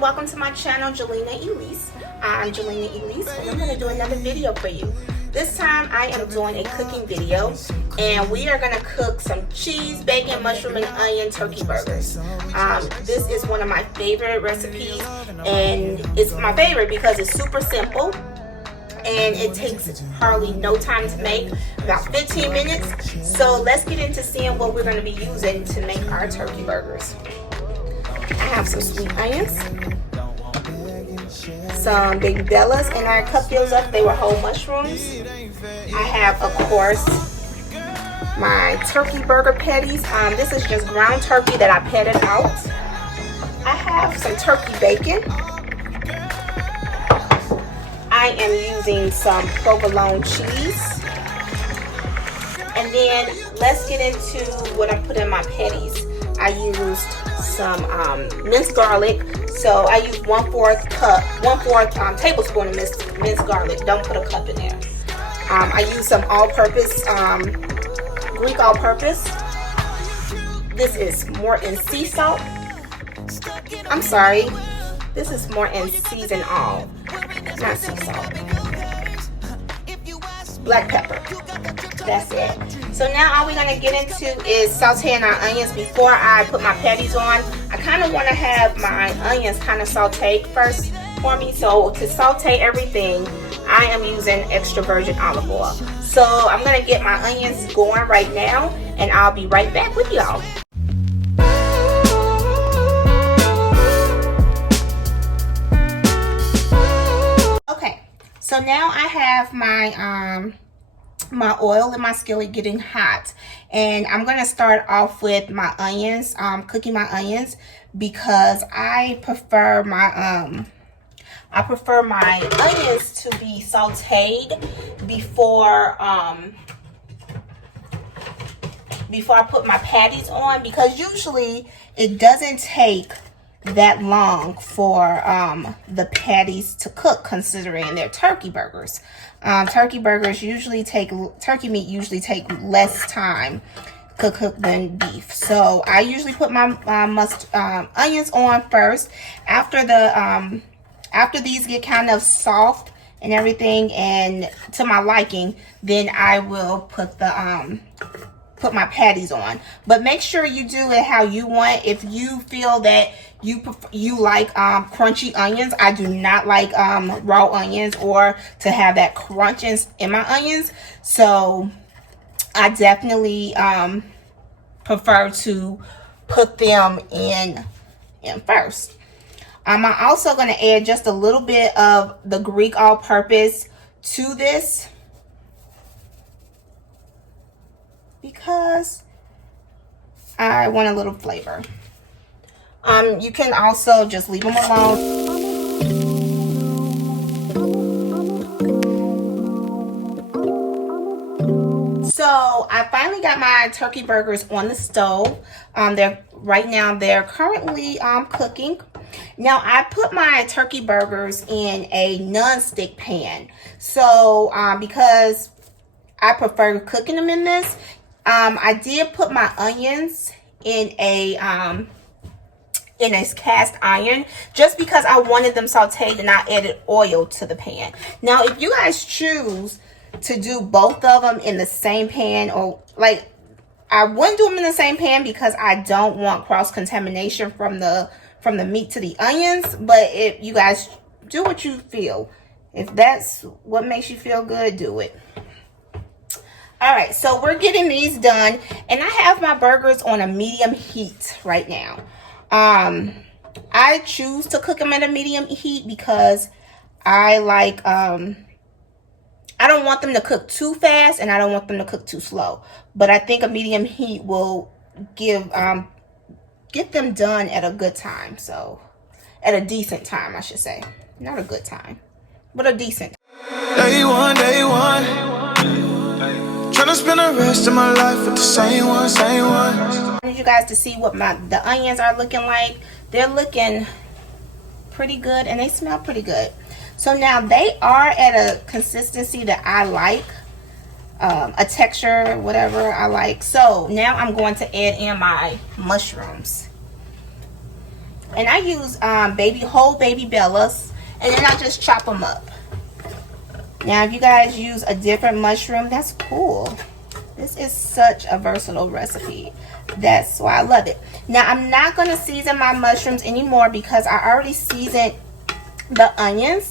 everyone, welcome to my channel, Jelena Elise. I'm Jelena Elise and I'm going to do another video for you. This time I am doing a cooking video and we are going to cook some cheese, bacon, mushroom, and onion turkey burgers. This is one of my favorite recipes and it's my favorite because it's super simple and it takes hardly no time to make, about 15 minutes. So let's get into seeing what we're going to be using to make our turkey burgers. I have some sweet onions, some baby bellas, and I cut those up. They were whole mushrooms. I have, of course, my turkey burger patties. This is just ground turkey that I patted out. I have some turkey bacon. I am using some provolone cheese. And then let's get into what I put in my patties. I used some minced garlic. So I used 1/4 tablespoon of minced garlic. Don't put a cup in there. I used some all-purpose, Greek all-purpose. This is more in sea salt. I'm sorry. This is more in season all, not sea salt. Black pepper. That's it. So now all we're going to get into is sauteing our onions before I put my patties on. I kind of want to have my onions kind of sauteed first for me. So to saute everything, I am using extra virgin olive oil. So I'm going to get my onions going right now and I'll be right back with y'all. Okay, so now I have my my oil in my skillet getting hot, and I'm gonna start off with my onions, cooking my onions, because I prefer my onions to be sauteed before I put my patties on, because usually it doesn't take that long for the patties to cook, considering they're turkey burgers. Turkey meat usually take less time to cook than beef. So I usually put my onions on first. After these get kind of soft and everything and to my liking, then I will put my patties on. But make sure you do it how you want. If you feel that you like crunchy onions, I do not like raw onions or to have that crunch in my onions. So I definitely prefer to put them in first. I'm also going to add just a little bit of the Greek all-purpose to this, because I want a little flavor. You can also just leave them alone. So I finally got my turkey burgers on the stove. Right now they're currently cooking. Now I put my turkey burgers in a non-stick pan. So because I prefer cooking them in this, I did put my onions in a cast iron, just because I wanted them sauteed, and I added oil to the pan. Now if you guys choose to do both of them in the same pan, or like, I wouldn't do them in the same pan because I don't want cross contamination from the meat to the onions. But if you guys do what you feel, if that's what makes you feel good, do it. All right, so we're getting these done, and I have my burgers on a medium heat right now. I choose to cook them at a medium heat because I like, I don't want them to cook too fast and I don't want them to cook too slow. But I think a medium heat will get them done at a good time. So at a decent time, I should say. Not a good time, but a decent time. Day one. Tryna spend the rest of my life with the same one. I need you guys to see what the onions are looking like. They're looking pretty good and they smell pretty good. So now they are at a consistency that I like, a texture, whatever I like. So now I'm going to add in my mushrooms. And I use whole baby bellas, and then I just chop them up. Now, if you guys use a different mushroom, that's cool. This is such a versatile recipe. That's why I love it. Now, I'm not going to season my mushrooms anymore because I already seasoned the onions.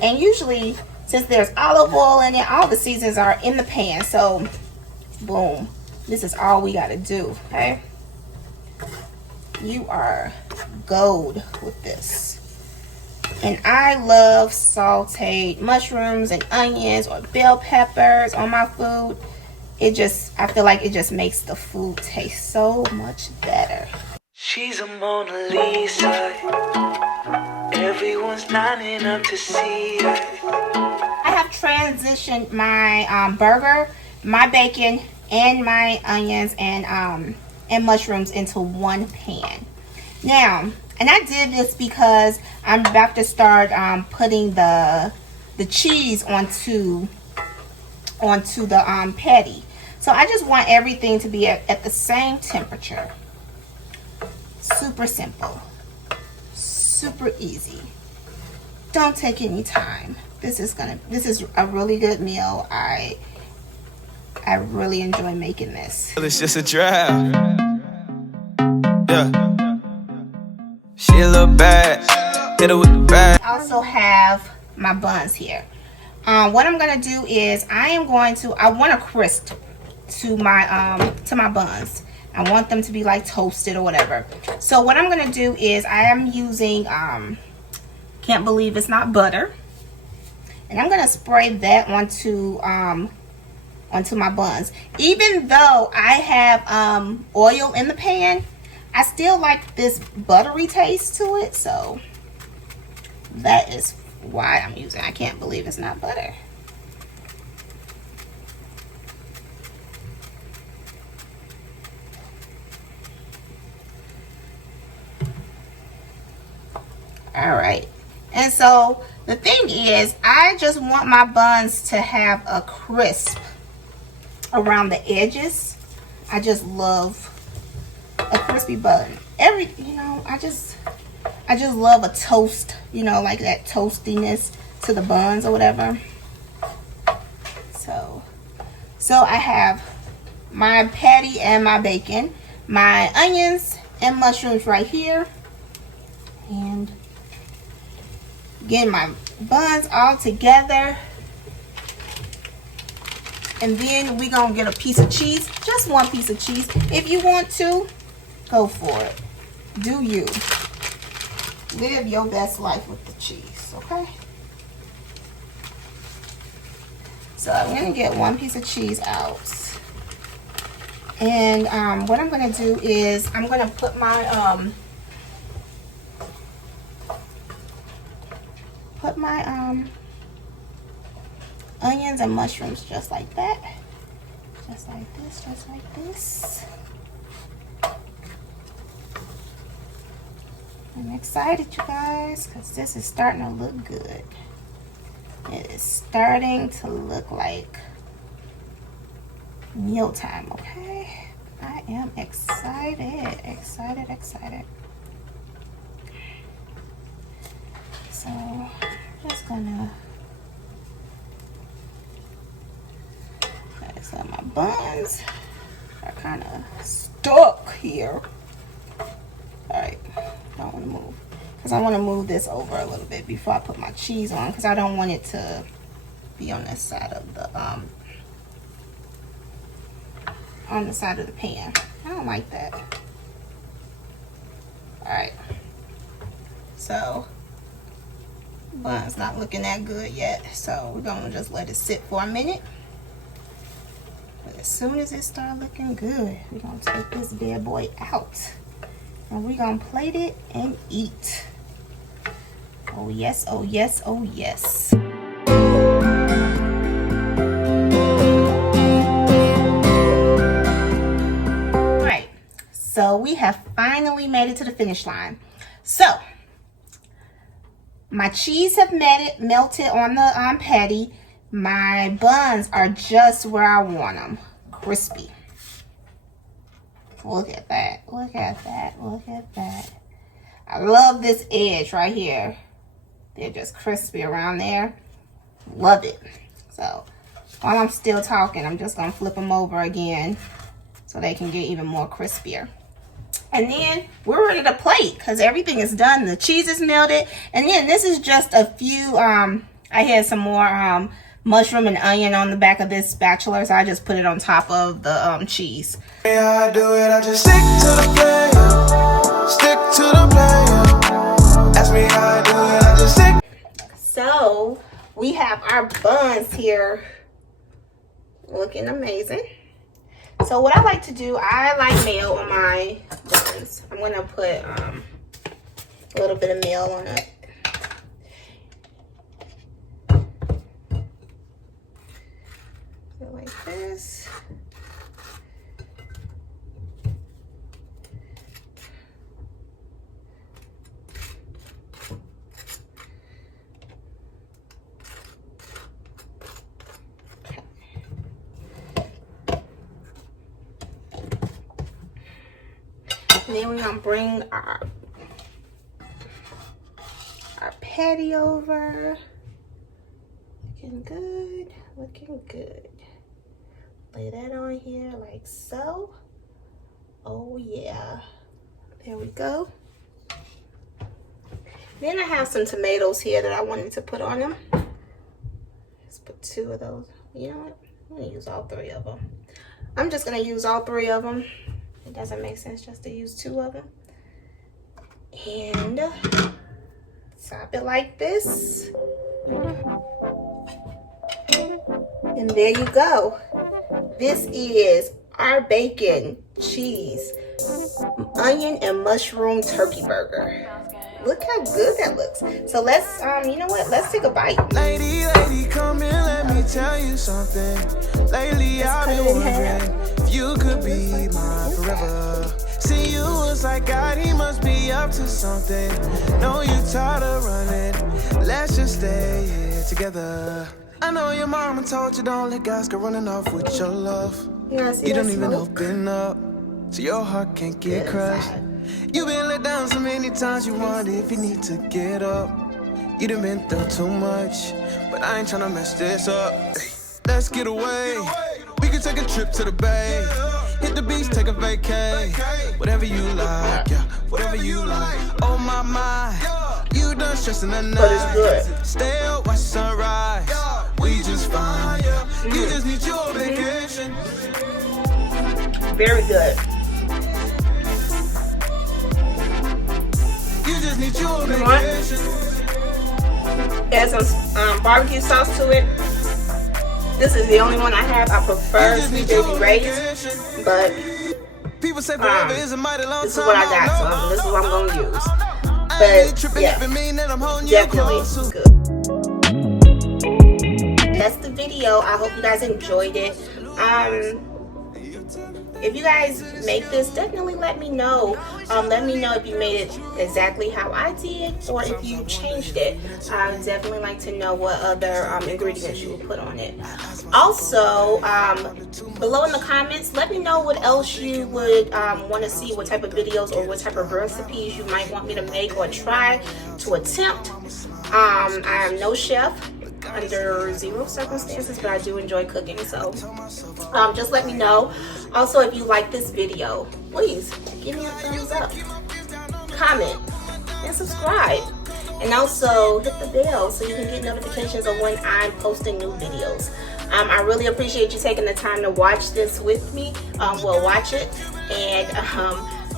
And usually, since there's olive oil in it, all the seasons are in the pan. So, boom. This is all we got to do, okay? You are gold with this. And I love sauteed mushrooms and onions or bell peppers on my food. I feel like it just makes the food taste so much better. She's a Mona Lisa. Everyone's lining up to see her. I have transitioned my burger, my bacon, and my onions and mushrooms into one pan. Now, and I did this because I'm about to start putting the cheese onto the patty. So I just want everything to be at the same temperature. Super simple. Super easy. Don't take any time. This is a really good meal. I really enjoy making this. It's just a draft. Yeah. She a little bad. Hit her with the bag. I also have my buns here. What I'm gonna do is I want a crisp to my buns. I want them to be like toasted or whatever. So what I'm gonna do is I am using can't believe it's not butter, and I'm gonna spray that onto my buns. Even though I have oil in the pan, I still like this buttery taste to it, so that is why I'm using. I can't believe it's not butter. All right, and so the thing is, I just want my buns to have a crisp around the edges. I just love a crispy bun. I just love a toast, like that toastiness to the buns or whatever. So I have my patty and my bacon, my onions and mushrooms right here, and getting my buns all together. And then we're gonna get a piece of cheese, just one piece of cheese. If you want to, go for it. Do you. Live your best life with the cheese, okay? So I'm gonna get one piece of cheese out. And what I'm gonna do is I'm gonna put my onions and mushrooms just like that. Just like this, just like this. I'm excited, you guys, because this is starting to look good. It is starting to look like mealtime, okay? I am excited, excited. So, just gonna... Okay, so my buns are kind of stuck here. Alright, don't want to move. Because I want to move this over a little bit before I put my cheese on. Because I don't want it to be on this side of the pan. I don't like that. Alright. So, bun's not looking that good yet. So, we're going to just let it sit for a minute. But as soon as it starts looking good, we're going to take this bad boy out. And we're going to plate it and eat. Oh yes, oh yes, oh yes. Alright, so we have finally made it to the finish line. So, my cheese have melted on the patty. My buns are just where I want them. Crispy. Look at that. Look at that. Look at that. I love this edge right here. They're just crispy around there. Love it. So while I'm still talking, I'm just gonna flip them over again so they can get even more crispier. And then we're ready to plate because everything is done. The cheese is melted. And then this is just a few, I had some more mushroom and onion on the back of this spatula, so I just put it on top of the cheese. Yeah, I do it, I just stick to the plan. Stick to the plan. Ask me how I do it, I just stick. So we have our buns here looking amazing. So what I like to do, I like mayo on my buns. I'm gonna put a little bit of mayo on it. Like this. And then we're gonna bring our patty over. Looking good, looking good. Lay that on here like so. Oh yeah, there we go. Then I have some tomatoes here that I wanted to put on them. Let's put 2 of those. You know what? I'm gonna use all 3 of them. I'm just gonna use all 3 of them. It doesn't make sense just to use 2 of them. And top it like this. And there you go. This is our bacon, cheese, onion, and mushroom turkey burger. Look how good that looks. So let's, you know what? Let's take a bite. Lady, come in, let me tell you something. Lately, I've been wondering if you could be mine forever. See, you was like God, he must be up to something. Know you tired of running. Let's just stay here together. I know your mama told you don't let guys go running off with your love. You don't even open up, so your heart can't get crushed. You've been let down so many times, you wonder if you need to get up. You done been through too much, but I ain't tryna mess this up. Let's get away. We can take a trip to the bay. Hit the beach, take a vacay. Whatever you like, yeah, whatever you like. Oh my, you done stressing the night. But it's good. Stay up, watch sunrise. We just fine, yeah. You just need your vacation. Very good. You just need your vacation. Add some barbecue sauce to it. This is the only one I have. I prefer Sweet Baby Ray's, but People say forever is a mighty long this is what I got, so this is what I'm gonna use. But yeah, definitely good. That's the video. I hope you guys enjoyed it. If you guys make this, definitely let me know. Let me know if you made it exactly how I did or if you changed it. I would definitely like to know what other ingredients you would put on it. Also, below in the comments, let me know what else you would want to see, what type of videos or what type of recipes you might want me to make or try to attempt. I am no chef under 0 circumstances, but I do enjoy cooking, so just let me know. Also, if you like this video, please give me a thumbs up, comment, and subscribe, and also hit the bell so you can get notifications of when I'm posting new videos. I really appreciate you taking the time to watch this with me. Watch it, and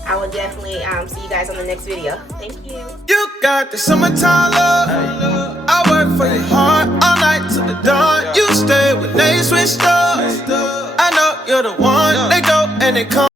I will definitely see you guys on the next video. Thank you. You got the summertime love. I work for your heart all night till the dawn. You stay when they switched up. I know you're the one. They go and they come.